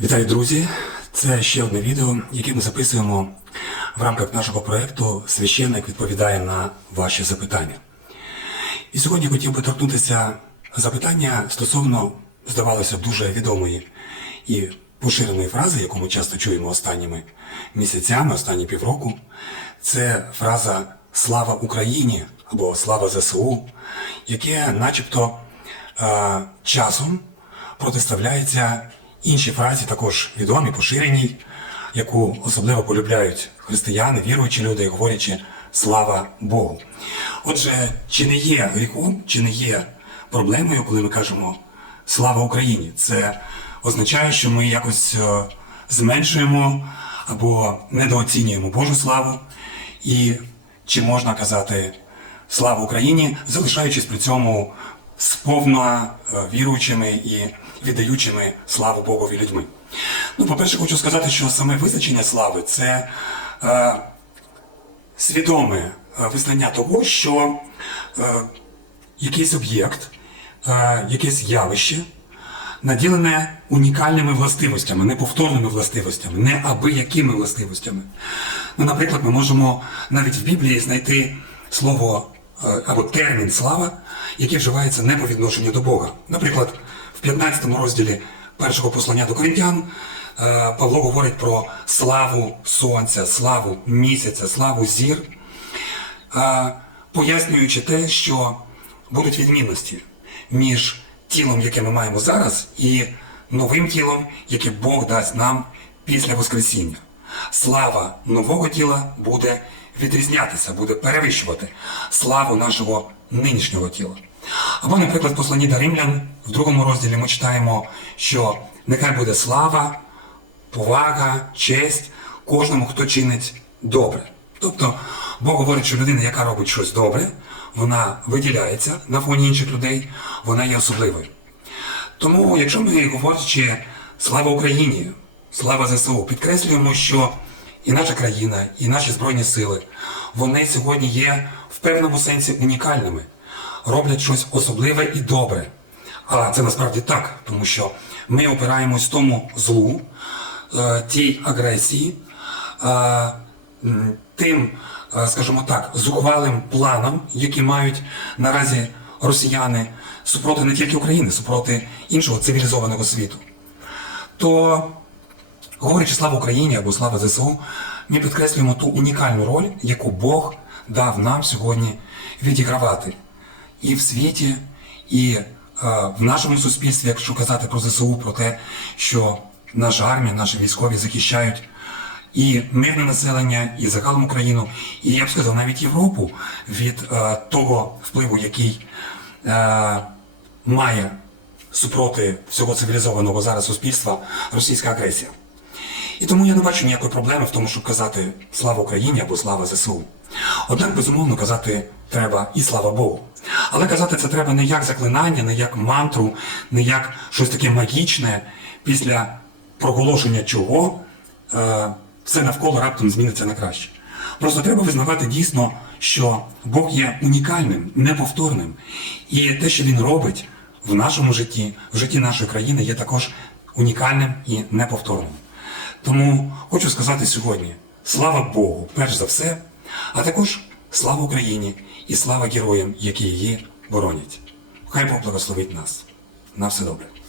Вітаю, друзі! Це ще одне відео, яке ми записуємо в рамках нашого проєкту Священник відповідає на ваші запитання. І сьогодні хотів би торкнутися запитання стосовно, здавалося б, дуже відомої і поширеної фрази, яку ми часто чуємо останніми місяцями, останні півроку. Це фраза Слава Україні або Слава ЗСУ, яке начебто е, часом протиставляється іншій фразі, також відомій, поширеній, яку особливо полюбляють християни, віруючі люди, говорячи слава Богу. Отже, чи не є гріхом, чи не є проблемою, коли ми кажемо слава Україні? Це означає, що ми якось е, зменшуємо або недооцінюємо Божу славу, і чи можна казати слава Україні, залишаючись при цьому сповна е, віруючими і віддаючими славу Богові людьми. Ну, по-перше, хочу сказати, що саме визначення слави це е, свідоме е, визнання того, що е, якийсь об'єкт, е, якесь явище наділене унікальними властивостями, неповторними властивостями, неабиякими властивостями. Ну, наприклад, ми можемо навіть в Біблії знайти слово або термін слава, який вживається не по відношенню до Бога. Наприклад, в 15 розділі першого послання до Коринтян е, Павло говорить про славу сонця, славу місяця, славу зір, е, пояснюючи те, що будуть відмінності між тілом, яке ми маємо зараз, і новим тілом, яке Бог дасть нам після Воскресіння. Слава нового тіла буде відрізнятися, буде перевищувати славу нашого нинішнього тіла. Або, наприклад, в посланні до римлян в другому розділі ми читаємо, що нехай буде слава, повага, честь кожному, хто чинить добре. Тобто Бог говорить, що людина, яка робить щось добре, вона виділяється на фоні інших людей, вона є особливою. Тому, якщо ми говорячи слава Україні, слава ЗСУ, підкреслюємо, що і наша країна, і наші збройні сили, вони сьогодні є в певному сенсі унікальними, роблять щось особливе і добре. А це насправді так, тому що ми опираємось тому злу, е, тій агресії, е, тим, е, скажімо так, зухвалим планам, які мають наразі росіяни супроти не тільки України, супроти іншого цивілізованого світу. То, говорячи слава Україні або слава ЗСУ, ми підкреслюємо ту унікальну роль, яку Бог дав нам сьогодні відігравати і в світі, і е, в нашому суспільстві, якщо казати про ЗСУ, про те, що наша армія, наші військові захищають і мирне населення, і загалом Україну, і я б сказав, навіть Європу від е, того впливу, який е, має супроти всього цивілізованого зараз суспільства російська агресія. І тому я не бачу ніякої проблеми в тому, щоб казати слава Україні або слава ЗСУ. Однак, безумовно, казати треба і слава Богу. Але казати це треба не як заклинання, не як мантру, не як щось таке магічне, після проголошення чого е, все навколо раптом зміниться на краще. Просто треба визнавати дійсно, що Бог є унікальним, неповторним. І те, що він робить в нашому житті, в житті нашої країни, є також унікальним і неповторним. Тому хочу сказати сьогодні: слава Богу, перш за все, а також слава Україні і слава героям, які її боронять. Хай Бог благословить нас. На все добре.